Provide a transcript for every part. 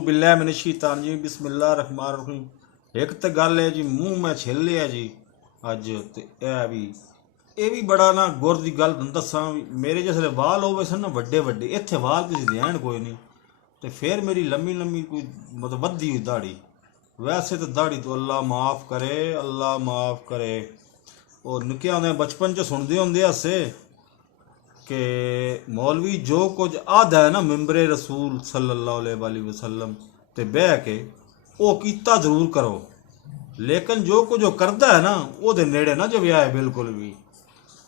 बिल्ला मिन शैतान जी बिस्मिल्लाह रहमान रहीम। एक तो गल है जी मूँह मैं छिल लिया जी अज ते ਇਹ ਵੀ ਬੜਾ ਨਾ ਗੁਰ ਦੀ ਗੱਲ ਤੁਹਾਨੂੰ ਦੱਸਾਂ ਮੇਰੇ ਜਿਸਲੇ ਵਾਲ ਹੋਵੇ ਸਨ ਨਾ ਵੱਡੇ ਵੱਡੇ ਇੱਥੇ ਵਾਲ ਕਿਸੇ ਦੇ ਐਨ ਕੋਈ ਨਹੀਂ ਤੇ ਫਿਰ ਮੇਰੀ ਲੰਮੀ ਲੰਮੀ ਕੋਈ ਮਤਲਬ ਵੱਧੀ ਹੋਈ ਦਾੜੀ ਵੈਸੇ ਤਾਂ ਦਾੜੀ ਤੋਂ ਅੱਲਾ ਮਾਫ ਕਰੇ ਉਹ ਨਿੱਕੇ ਹੁੰਦੇ ਬਚਪਨ ਚ ਸੁਣਦੇ ਹੁੰਦੇ ਹੱਸੇ कि मौलवी जो कुछ आदा है ना मिंबरे रसूल सल्लल्लाहु अलैहि वसल्लम ते बह के वो कीता जरूर करो लेकिन जो कुछ वो करता है ना वो नेड़े ना जविया है बिल्कुल भी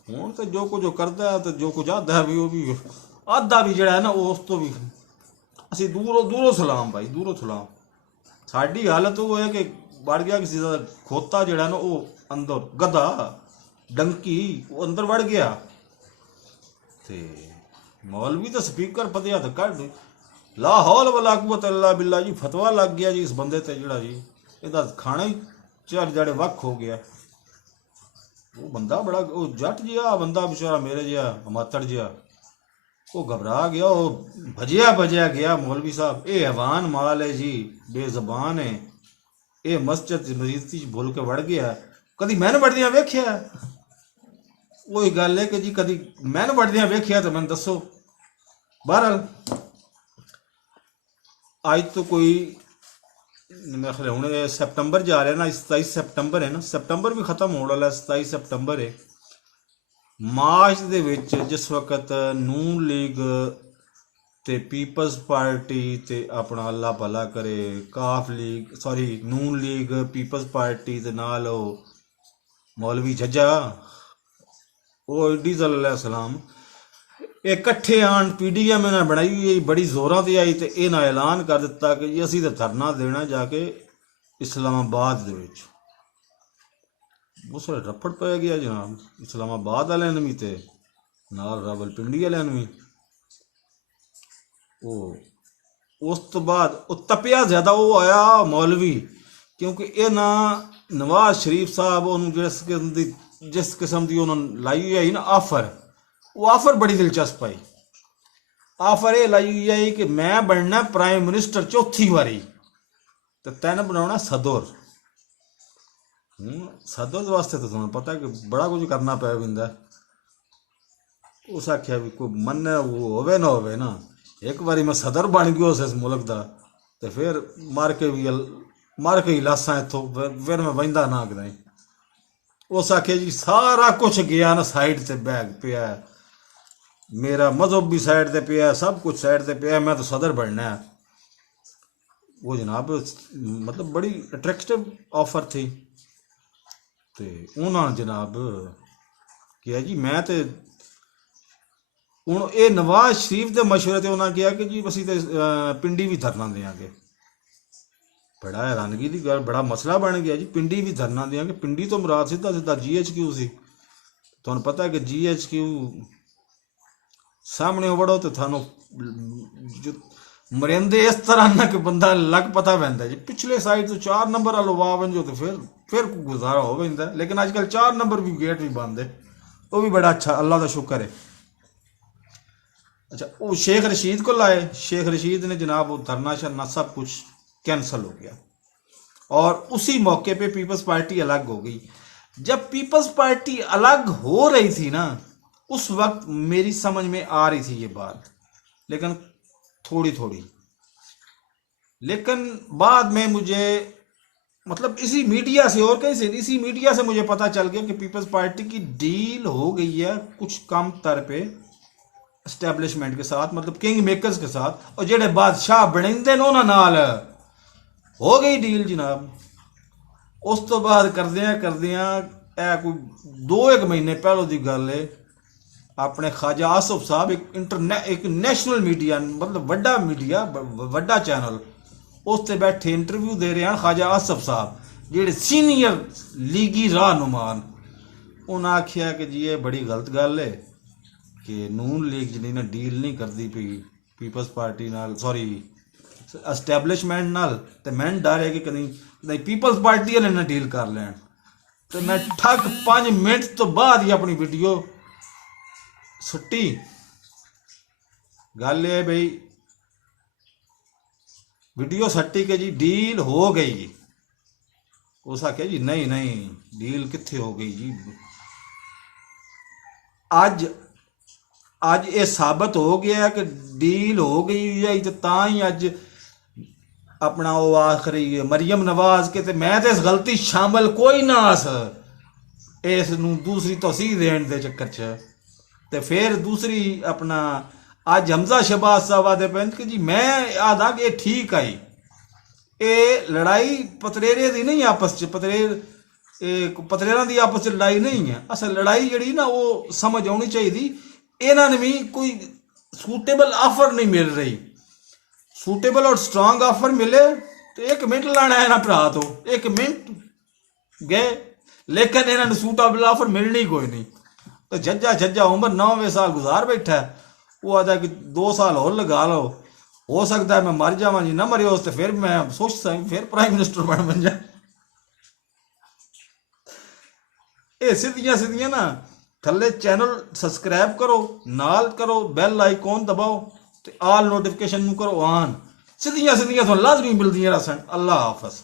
हूँ तो जो कुछ वो करता है तो जो कुछ आदा है भी वो भी आधा भी जड़ा है ना उस तो भी असी दूरों दूरों सलाम भाई दूरों सलाम साड़ी हालत वो है कि बढ़ गया किसी का खोता जड़ा ना वो अंदर गधा डंकी वो अंदर बढ़ गया ते मौलवी तो स्पीकर पते हथ कढ़ ला हौल वला कुव्वत इल्ला बिल्ला जी फतवा लग गया जी इस बंदे ते जिहड़ा जी इहदा खाना ही चार जड़े वक् हो गया वो बंदा बड़ा वो जट जिहा बंदा बेचारा मेरे जिहा मातड़ जिहा वो घबरा गया वो भजया गया मौलवी साहब ये हैवान माल है जी बेजबान है ये मस्जिद मस्जिद भुल के वड़ गया कदी मैंने वड़दियां वेख्या वही गल है कि जी कभी मैंने वड़दियां वेख्या तो मैंने दसो बहरहाल अज तो कोई मेरे ख्याल हूँ सैप्टंबर जा रहा है ना 27 सैप्टंबर है ना सैप्टंबर भी खत्म होने वाला 27 सैप्टंबर है मार्च दे विच जिस वक्त नून लीग ते पीपल्स पार्टी ते अपना अल्लाह भला करे काफ लीग सॉरी नून लीग पीपल्स पार्टी ते नाल मौलवी जज्जा वो सलाम इकट्ठे आन PDM इन्हें बनाई हुई बड़ी जोरों से आई तो इन्हें ऐलान कर दिता कि जी असी तो धरना देना जाके इस्लामाबाद दे विच उस वे रफड़ पै गया जनाब इस्लामाबाद वाले भी तो नाल रावलपिंडी वाले भी वो उस तो बाद वो तपिया ज्यादा वो आया मौलवी क्योंकि ये ना नवाज शरीफ साहब उन्होंने जिस किस्म की उन्होंने लाई हुई है ना आफर वो आफर बड़ी दिलचस्प आई आफर ये लाई हुई है कि मैं बनना प्राइम मिनिस्टर चौथी बारी तो तैन बनाना सदर सदर वास्ते तो तुम्हें पता है कि बड़ा कुछ करना पै पैंदा उस आख्या भी कोई मन वो होवे ना होवे ना एक बारी मैं सदर बन गया इस मुल्क का तो फिर मार के ही लासा इतों फिर मैं बहता ना कदें उस आखे जी सारा कुछ गया ना साइड से बैग पिया मेरा मजहब भी साइड से पिया सब कुछ साइड से पिया मैं तो सदर बनना है वो जनाब मतलब बड़ी अट्रैक्टिव ऑफर थी तो उन्होंने जनाब किया जी मैं तो हूँ ये नवाज शरीफ के मशवरे से उन्होंने कहा कि जी असी तो पिंडी भी धरना देंगे बड़ा हैरानगी की गल बड़ा मसला बन गया जी पिंडी भी धरना देंगे पिंडी तो मुराद सीधा GHQ सी तुहानू पता है कि GHQ सामने वड़ो तो थानू मरिंदे इस तरह ना कि बंदा लग पता पैंदा जी पिछले साइड तो 4 नंबर वालों वाह बंजो तो फिर गुजारा हो पैंदा लेकिन अजकल 4 नंबर भी गेट भी बंद है वो भी बड़ा अच्छा अल्लाह का शुक्र है अच्छा वो शेख रशीद को लाए शेख रशीद ने जनाब वो धरना शरना सब कुछ कैंसल हो गया और उसी मौके पे पीपल्स पार्टी अलग हो गई जब पीपल्स पार्टी अलग हो रही थी ना उस वक्त मेरी समझ में आ रही थी ये बात लेकिन थोड़ी थोड़ी लेकिन बाद में मुझे मतलब इसी मीडिया से और कहीं से इसी मीडिया से मुझे पता चल गया कि पीपल्स पार्टी की डील हो गई है कुछ कम तर पे एस्टैब्लिशमेंट के साथ मतलब किंग मेकर्स के साथ और जेडे बादशाह बनेंदे ने उन्हां नाल हो गई डील जनाब उस तो बाद करदियां कोई 2-1 महीने पहलों की गल है अपने ख्वाजा आसफ साहब एक नेशनल मीडिया मतलब वड्डा मीडिया वड्डा चैनल उस ते बैठे इंटरव्यू दे रहे हैं ख्वाजा आसफ साहब जेडे सीनियर लीगी रहनुमान उन्हें आख्या कि जी ये बड़ी गलत गल है कि नून लीग जी ना डील नहीं करती पी पीपल्स पार्टी नाल सॉरी एस्टैब्लिशमेंट नाल ते मैं डर है कि कहीं पीपल्स पार्टी वाले ना डील कर लैन तो मैं ठग 5 मिनट तो बाद ही अपनी वीडियो सुट्टी गल है भाई वीडियो सट्टी के जी डील हो गई जी। उस आख्या जी नहीं नहीं डील कित्थे हो गई जी। अज अज ये साबित हो गया कि डील हो गई है तो ही अज अपना वो आखिरी मरियम नवाज के ते मैं तो इस गलती शामिल कोई ना आस इस दूसरी तोसीह देने के चक्कर च ते फिर दूसरी अपना अज हमजा शहबाज साहब आदे पैन कि जी मैं आदा कि ठीक आई ये लड़ाई पतरेरे की नहीं आपस च पतरेरा की आपस च लड़ाई नहीं है। असल लड़ाई जी ना वो समझ आनी चाहिए इन्हों ने भी कोई सूटेबल ऑफर नहीं मिल रही। सूटेबल और स्ट्रांग ऑफर मिले तो 1 मिनट लाना है ना भरा तो 1 मिनट गए, लेकिन इन्होंने सूटेबल ऑफर मिलनी कोई नहीं। तो जज्जा जज्जा उम्र 9वें साल गुजार बैठा है, वो आता कि 2 साल और लगा लो, हो सकता है मैं मर जावा जी, ना मरे तो फिर मैं सोचता फिर प्राइम मिनिस्टर बन जाए। ये सीधियां सीधियां ना थले चैनल सबसक्राइब करो, नाल करो बैल आइकॉन दबाओ तो आल नोटिफिकेशन करो ऑन, सीधियां सीधियां तो लाजमी मिलदियां रहसन। अल्लाह हाफिज।